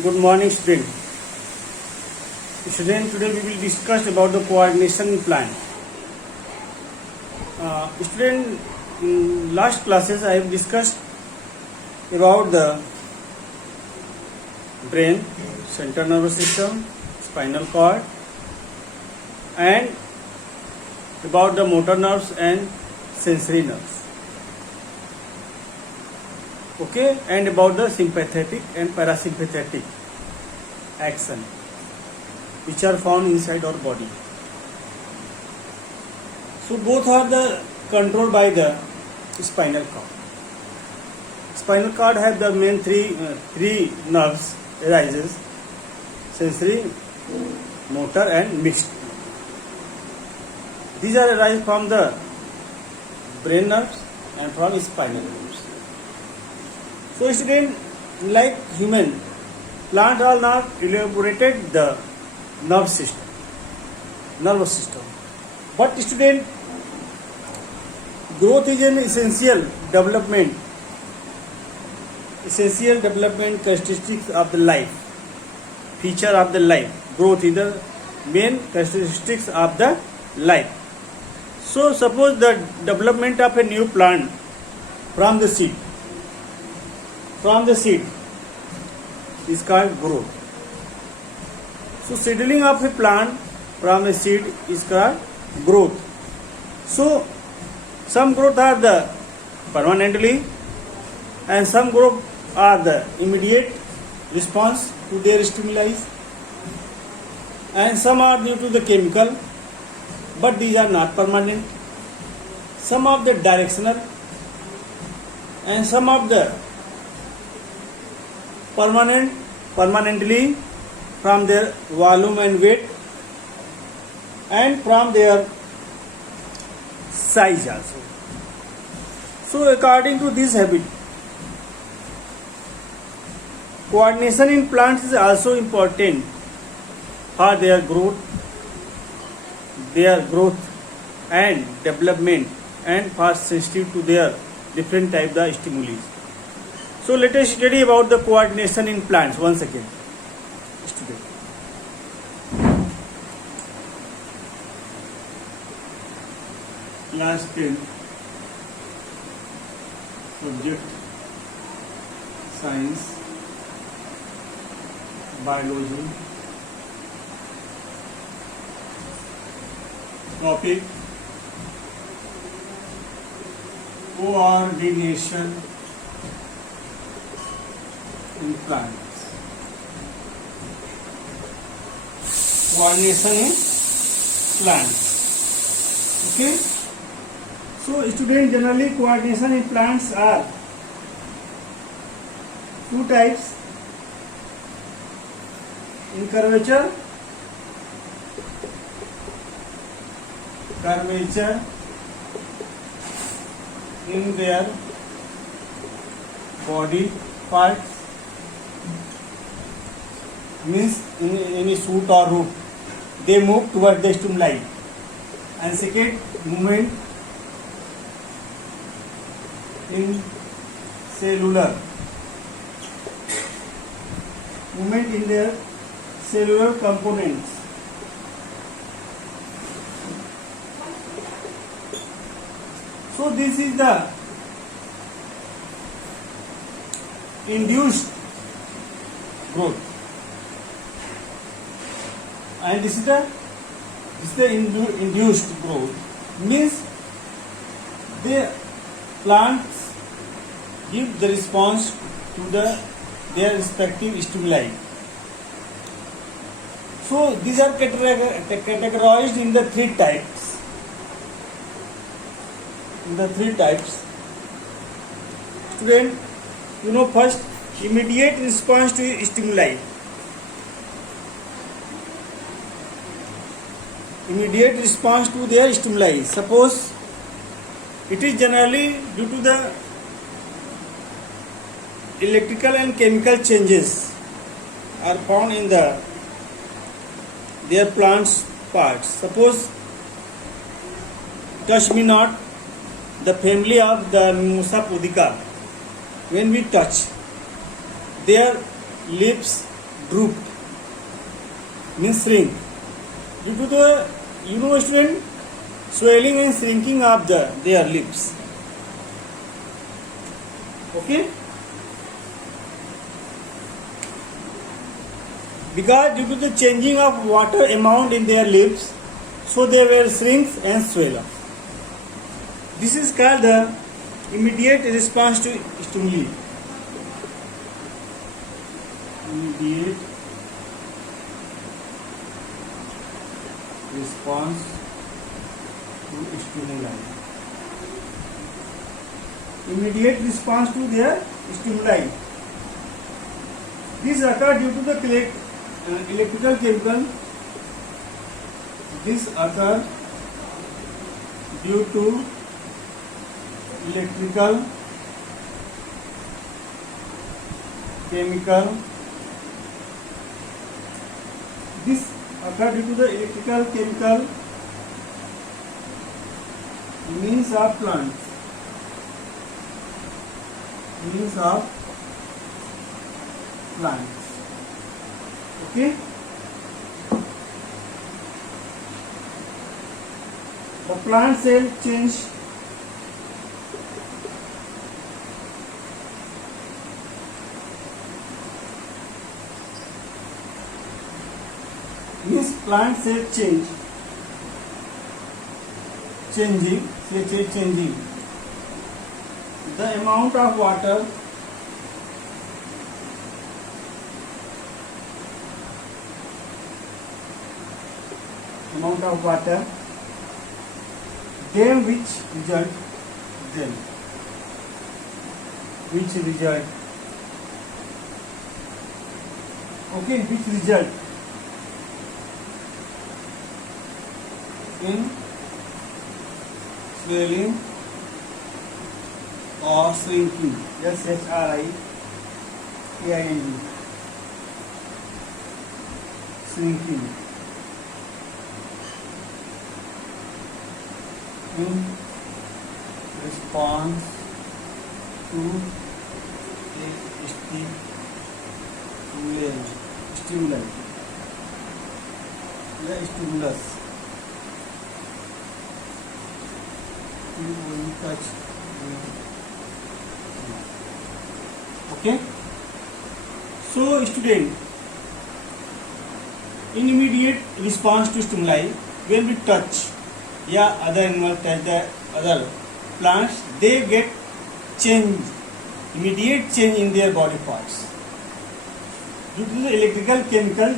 Good morning, student. Today we will discuss about the coordination plan. Student, in last classes I have discussed about the brain, central nervous system, spinal cord, and about the motor nerves and sensory nerves. Okay, and about the sympathetic and parasympathetic action which are found inside our body. So both are the controlled by the spinal cord. Spinal cord have the main three nerves arises: sensory, motor, and mixed. These are arise from the brain nerves and from spinal nerves. So student, like human, plant are not elaborated the nervous system. But student, growth is an essential development characteristics of the life, feature of the life. Growth is the main characteristics of the life. So suppose the development of a new plant from the seed is called growth. So seedling of a plant from a seed is called growth. So some growth are the permanently and some growth are the immediate response to their stimuli, and some are due to the chemical, but these are not permanent. Some of the directional and some of the permanently from their volume and weight and from their size also. So according to this habit, coordination in plants is also important for their growth and development, and for sensitive to their different types of stimuli. So let us study about the coordination in plants once again. Student. Class 10, subject science, biology, topic coordination in plants. Coordination in plants. Okay. So student, generally coordination in plants are two types: in curvature in their body parts, means in any shoot or root they move toward the stimuli, and second, movement in their cellular components. So this is the induced growth, and this is the induced growth, means the plants give the response to their respective stimuli. So these are categorized in the three types. Student, first, immediate response to stimuli. Immediate response to their stimuli. Suppose it is generally due to the electrical and chemical changes are found in their plants parts. Suppose touch me not, the family of the Mimosa pudica, when we touch, their leaves drooped, means shrink. Due to the, student, swelling and shrinking of their lips. Okay? Because due to the changing of water amount in their lips, so they will shrink and swell up. This is called the immediate response to stimuli. Immediate response to stimuli. Immediate response to their stimuli. This occurs due to the electrical chemical. This occurs due to electrical chemical. This occurs due to the electrical chemical means of plants. Means of plants. Okay? The plant cell change means plant cell changing the amount of water then which result in swelling or shrinking. SHRINking. Shrinking. In response to a stimulus. Touch. Okay. So, student, in immediate response to stimuli, when we touch या other animal touch the other plants, they get immediate change in their body parts due to the electrical chemical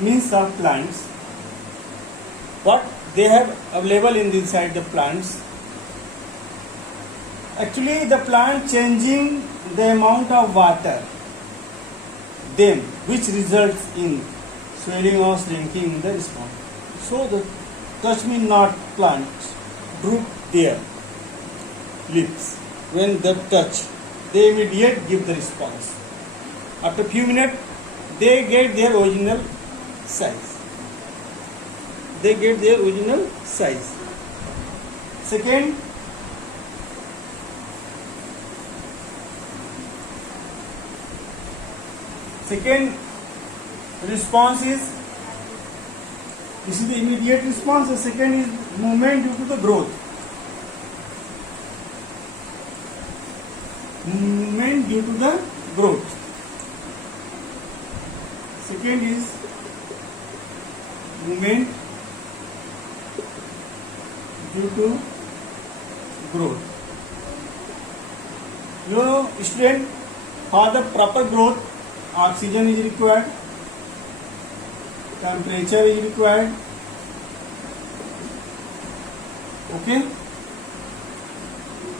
means of plants. What they have available inside the plants, actually the plant changing the amount of water, then which results in swelling or shrinking in the response. So the touch me not plants droop their lips. When the touch, they immediately give the response. After few minutes, they get their original size. Second, response is, this is the immediate response. The second is movement due to the growth. Second is movement due to growth. Student, for the proper growth, oxygen is required, temperature is required. Okay,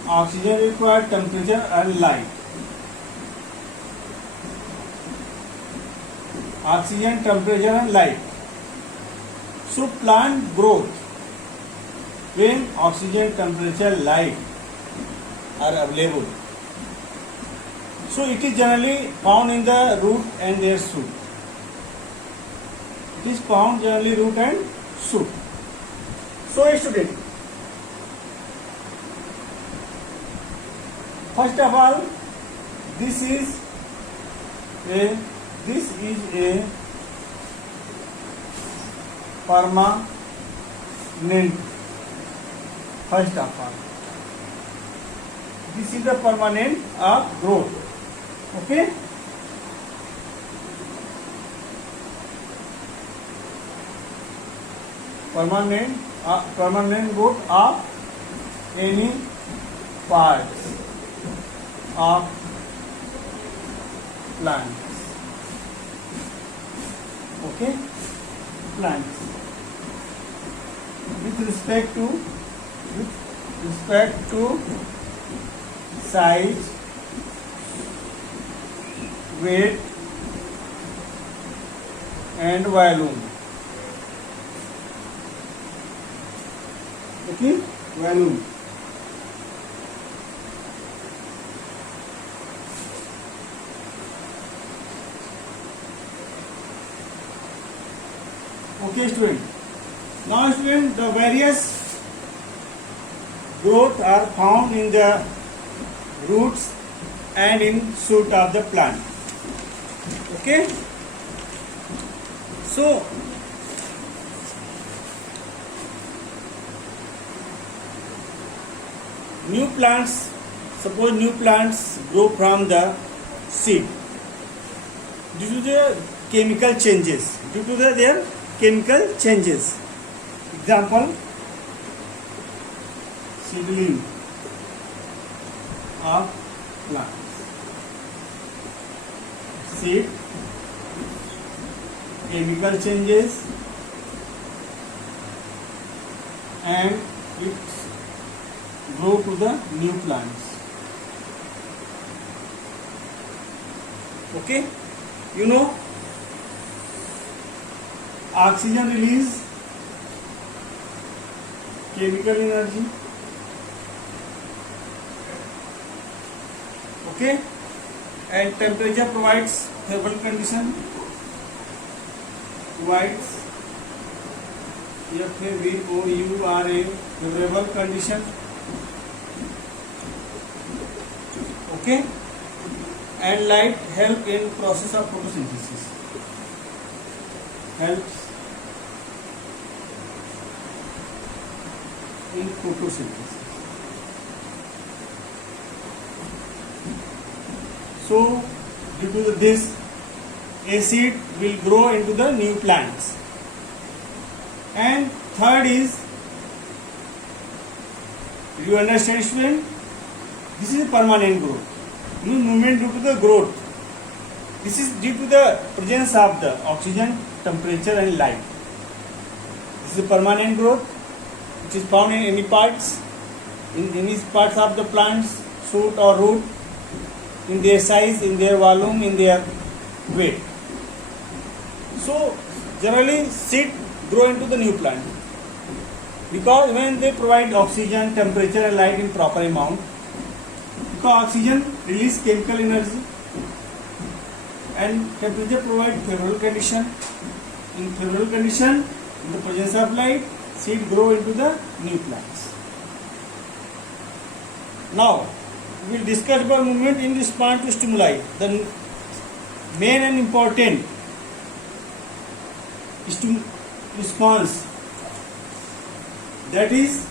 oxygen required, temperature and light. Oxygen, temperature and light. So plant growth when oxygen, temperature, light are available. So it is generally found in the root and their shoot. It is found generally root and shoot. So student, first of all, this is this is a permanent, first of all. This is the permanent of growth. Okay. Permanent growth of any parts of plants. Okay, plants. With respect to size, weight, and volume. Okay, volume. Okay, student. Now, student, the various growth are found in the roots and in shoot of the plant. Okay. So, new plants, suppose new plants grow from the seed due to the chemical changes, their chemical changes. Example, seedling of plants. Seed, chemical changes, and it grow to the new plants. Okay, you know, oxygen release, chemical energy. Okay, and temperature provides favorable condition, provides FAVOURA, favorable condition. Okay, and light help in process of photosynthesis. Helps in photosynthesis. So, due to this, a seed will grow into the new plants. And third is, you understand, student? This is permanent growth. Movement due to the growth. This is due to the presence of the oxygen, temperature, and light. This is permanent growth, which is found in any parts, in any parts of the plants, shoot or root, in their size, in their volume, in their weight. So, generally, seed grow into the new plant because when they provide oxygen, temperature, and light in proper amount, because oxygen release chemical energy and temperature provide favorable condition. In favorable condition, in the presence of light, seed grow into the new plants. Now, we will discuss about movement in response to stimuli. The main and important response, that is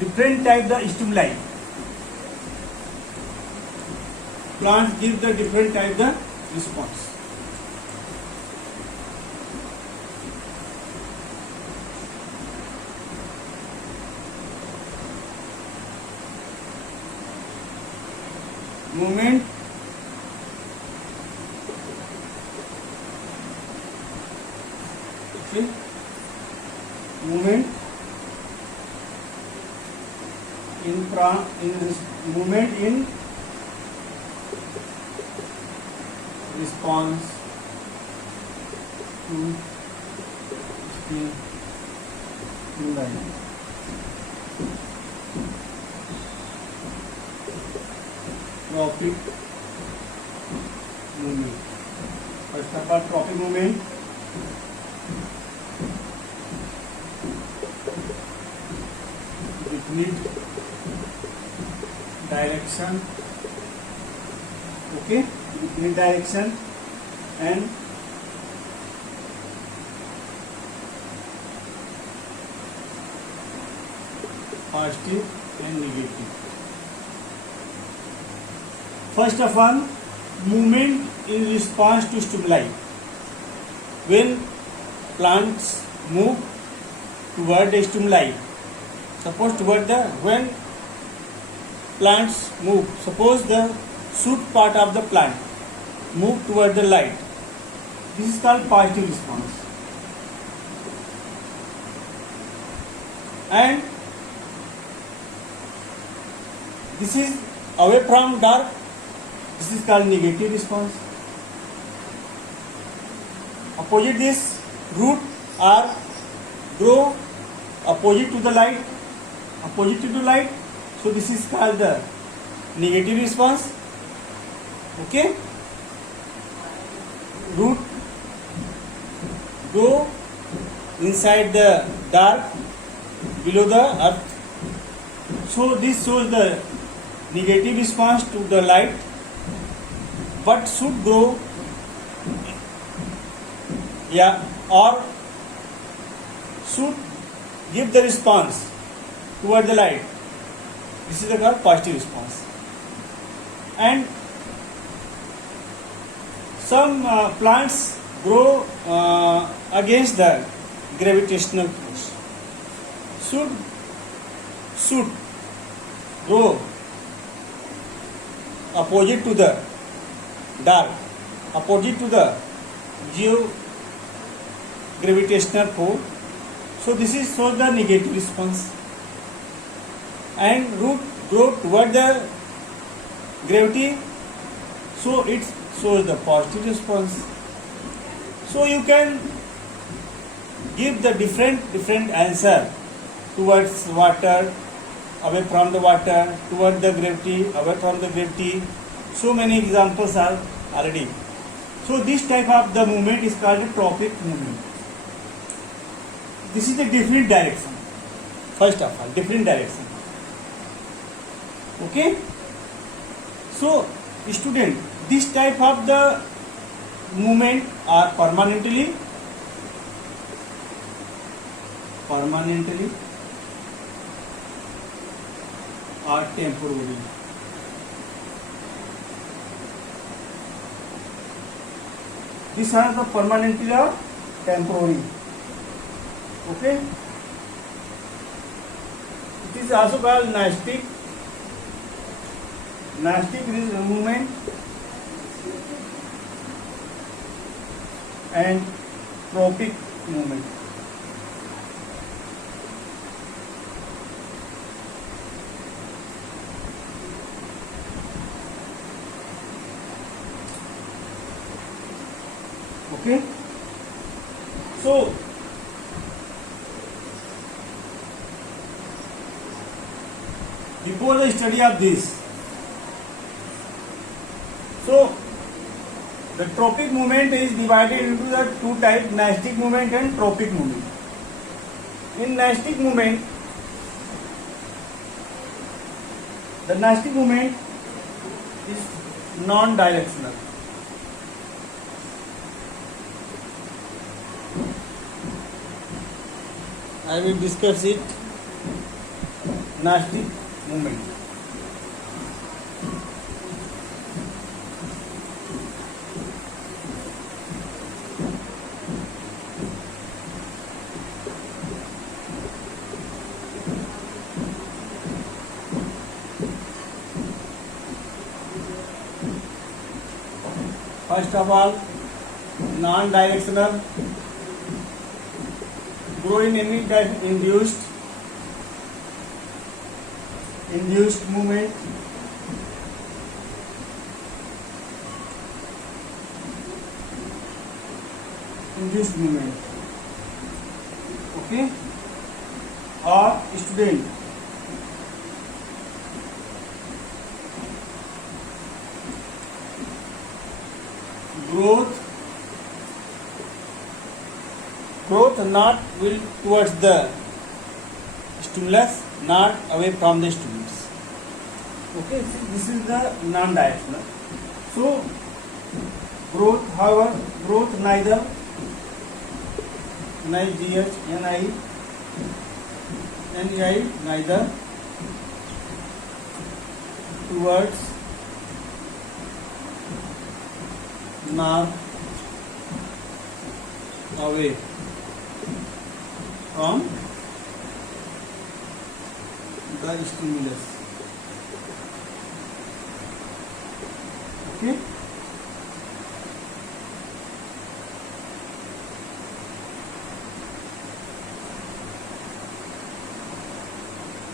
different type of stimuli. Plants give the different type of response. Movement movement in response to stimuli. Tropic movement. First of all, tropic movement. Definite direction Okay, in direction and positive and negative. First of all, movement in response to stimuli. When plants move toward the stimuli, when plants move, suppose the shoot part of the plant move toward the light, this is called positive response. And this is away from dark, this is called negative response. Opposite this, root are grow opposite to the light, so this is called the negative response. Okay, root go inside the dark below the earth, so this shows the negative response to the light, but should grow or should give the response toward the light. This is called positive response. And some plants grow against the gravitational force. Should grow opposite to the dark, opposite to the gravitational force. So this is shows the negative response. And root grow toward the gravity, so it shows the positive response. So you can give the different answer towards water, away from the water, toward the gravity, away from the gravity. So many examples are already. So this type of the movement is called a tropic movement. This is a different direction. First of all, different direction. Okay. So student, this type of the movement are permanently or temporary. These are the permanently or temporary. Okay. It is also called nastic. Nastic is movement and tropic movement. Okay. So before the study of this, so the tropic movement is divided into the two types, nastic movement and tropic movement. In nastic movement, the nastic movement is non-directional. I will discuss it. Nastic movement. First of all, non-directional, grow in any type induced movement. Okay. Or student, growth not will towards the stimulus, not away from the stimulus. Okay, so this is the non-directional. So growth, however, growth neither neither towards nor away from the stimulus. Okay.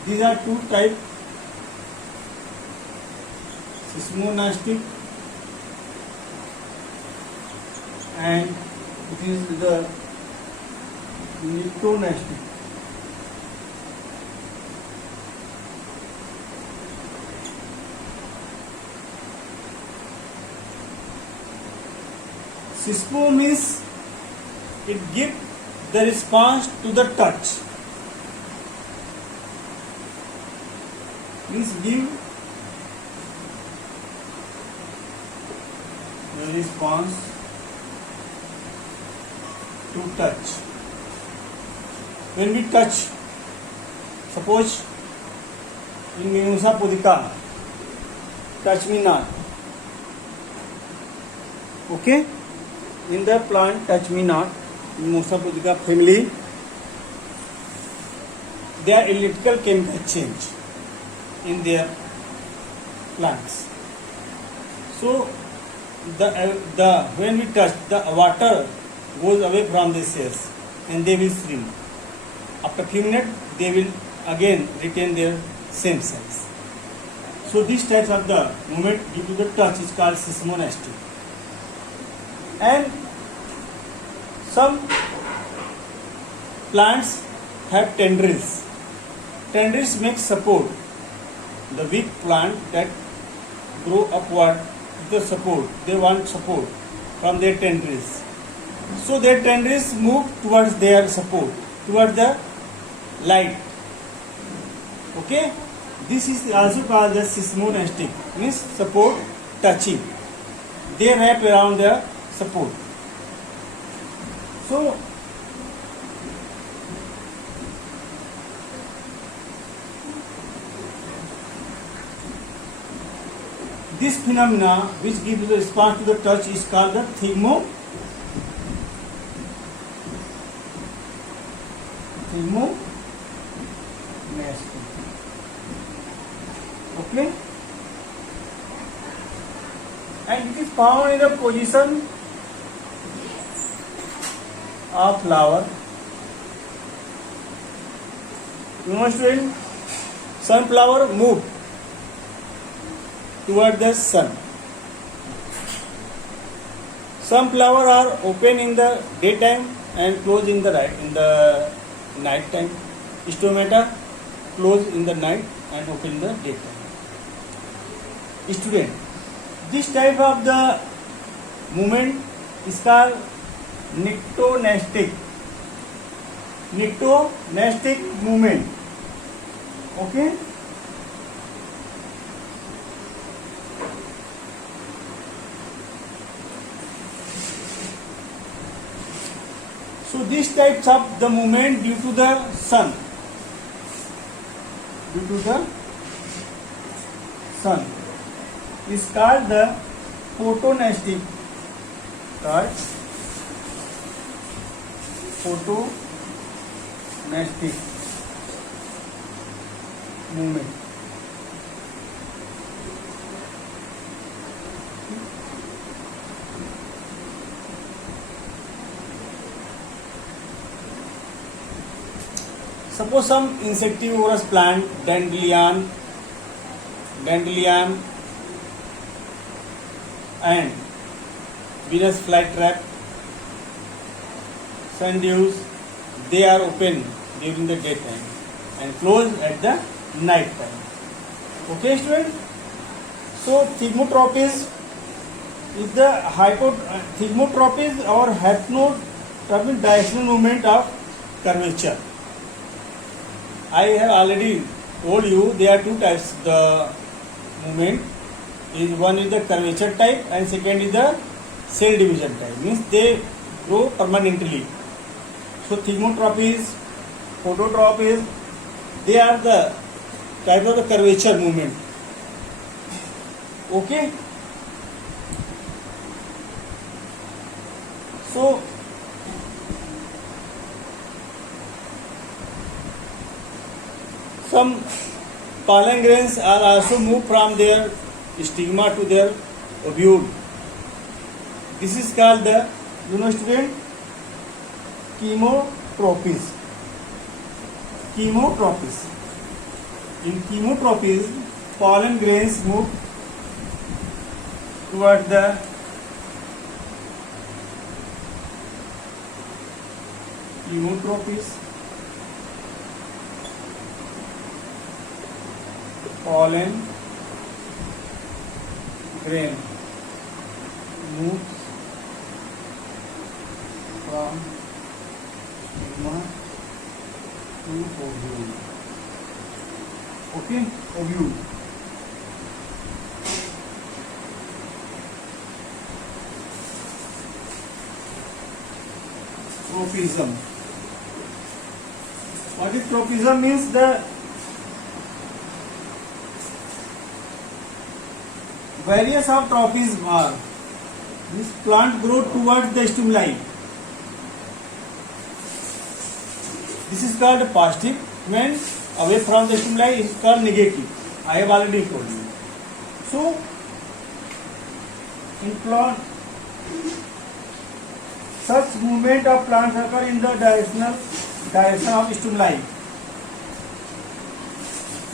These are two types: seismonastic and it is the nyctonastic. Seismo means it gives the response to the touch. Means give the response to touch. When we touch, suppose in Mimosa pudica, touch me not. Okay? In the plant touch me not, Mimosa pudica family, their electrical chemical change in their plants. So the when we touch, the water goes away from the cells and they will shrink. After few minutes they will again retain their same size. So these types of the movement due to the touch is called seismonastic. And some plants have tendrils. Tendrils make support. The weak plant that grow upward with the support, they want support from their tendrils. So their tendrils move towards their support, towards the light. Okay? This is also called the seismonastic, means support touching. They wrap around the support. So this phenomena which gives the response to the touch is called the seismonastic. Okay? And it is found in the position of flower. You must know, sunflower move toward the sun. Some flowers are open in the daytime and close in the night time. Stomata close in the night and open in the daytime. Student, this type of the movement is called nyctonastic. Nyctonastic movement. Okay? So these types of the movement due to the sun. Due to the sun is called the photonastic. Photonastic movement. Suppose some insectivorous plant, dandelion and Venus flytrap, sundews, they are open during the daytime and close at the night time. Okay, student? So thigmotropism is the thigmotropism or hypnotropic directional movement of curvature. I have already told you there are two types the movement. is one is the curvature type and second is the cell division type. Means they grow permanently. So thigmotrophies, phototrophies, they are the type of the curvature movement. Okay. So some pollen grains are also moved from their stigma to their ovule. This is called the, student, chemotrophies. Chemotrophies. In chemotrophies, pollen grains move toward the chemotrophies. Pollen grain moves from stigma to ovule. Okay, ovule. Tropism. What is tropism? Means the various of trophies are, this plant grow towards the stimuli. This is called positive. When away from the stimuli is called negative. I have already told you. So in plant, such movement of plants occur in the direction of stimuli.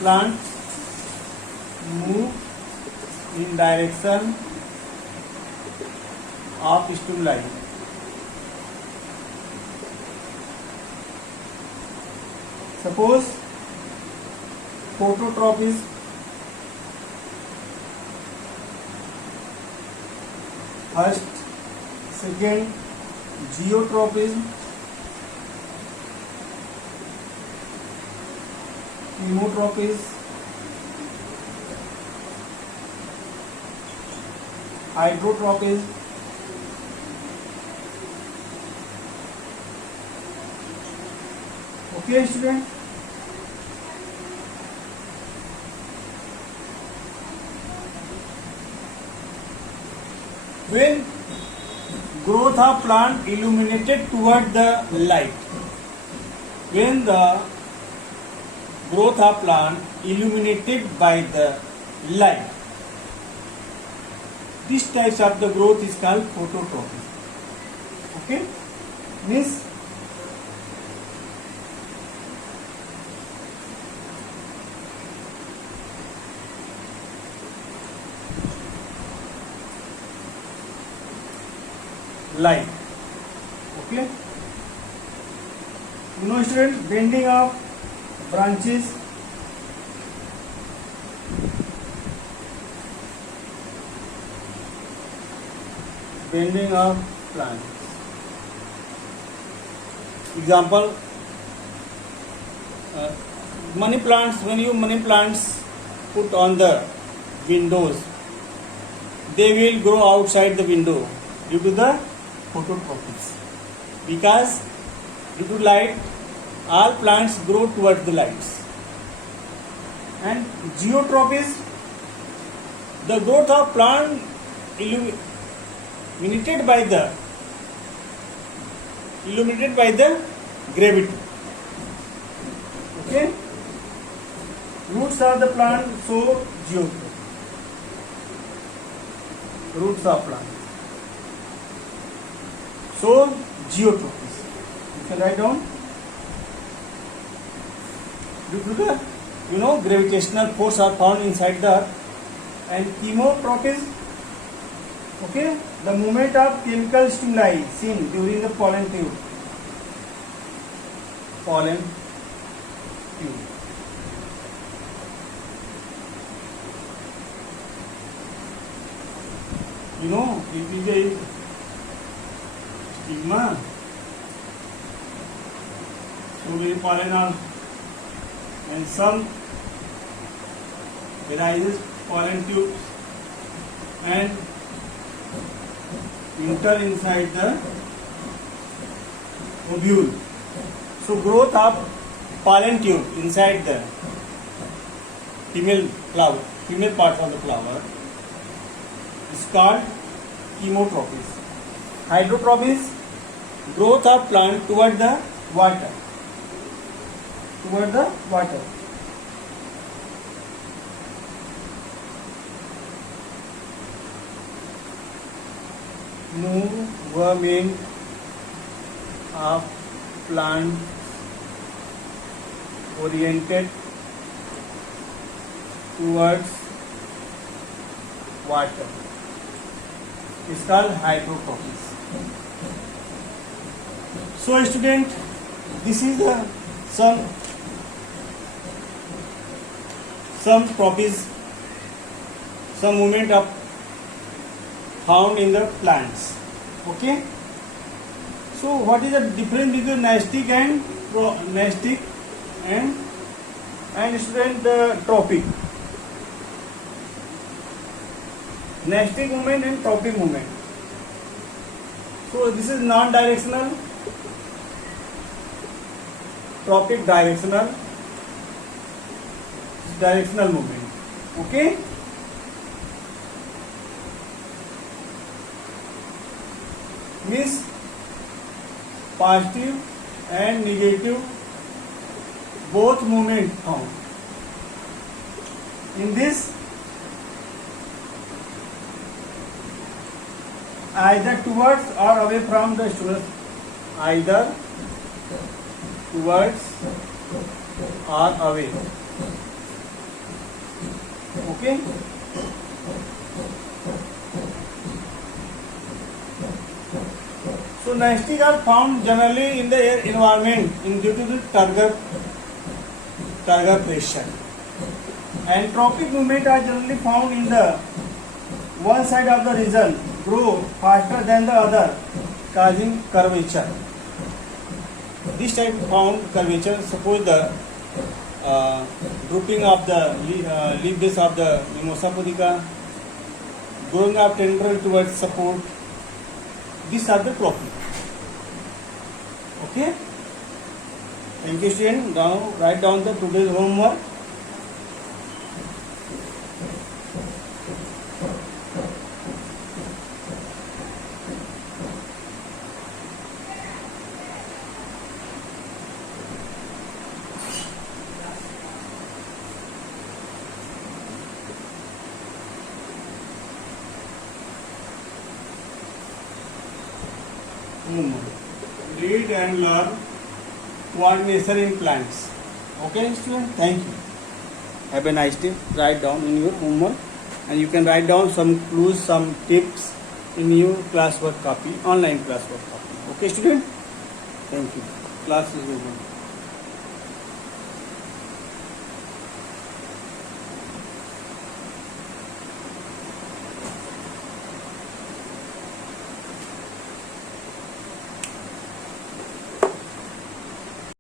Plants move in direction of stimuli. Suppose phototrophies, first, second, geotrophism, chemotrophies, hydrotrophies, okay student. When growth of plant illuminated toward the light, when the growth of plant illuminated by the light, this types of the growth is called phototrophy. Okay, means light. Okay, student, bending of branches, bending of plants. Example, money plants. When you money plants put on the windows, they will grow outside the window due to the phototrophies. Because due to light, all plants grow towards the lights. And geotrophies, the growth of plant illuminated by the gravity. Okay, roots of the plant show geotrophy. Roots of plant so geotrophies. You can write down. Due to the gravitational force are found inside the earth. And chemotrophies, okay, the movement of chemical stimuli seen during the pollen tube. Pollen tube. It is a stigma. So many pollen are, and some arises pollen tubes. and enter inside the ovule. So growth of pollen tube inside the female parts of the flower is called chemotropis. Hydrotropis, growth of plant toward the water. Movement of plant oriented towards water is called hydrotropis. So student, this is the some tropis, some movement of found in the plants. Okay. So what is the difference between nastic and student tropic? Nastic movement and tropic movement. So this is non-directional, tropic directional movement. Okay. Means positive and negative both movement found. In this, either towards or away from the student, either towards or away. Okay. So nastic are found generally in the air environment due to the turgor pressure, and tropic movement are generally found in the one side of the region grow faster than the other, causing curvature. This type found curvature. Suppose the drooping of the leaf base of the Mimosa pudica, growing up tendril towards support. These are the tropic. Okay. Thank you, student. Now write down the today's homework. Read and learn coordination in plants. Okay, student? Thank you. Have a nice day. Write down in your homework, and you can write down some clues, some tips in your classwork copy, online classwork copy. Okay, student? Thank you. Class is over.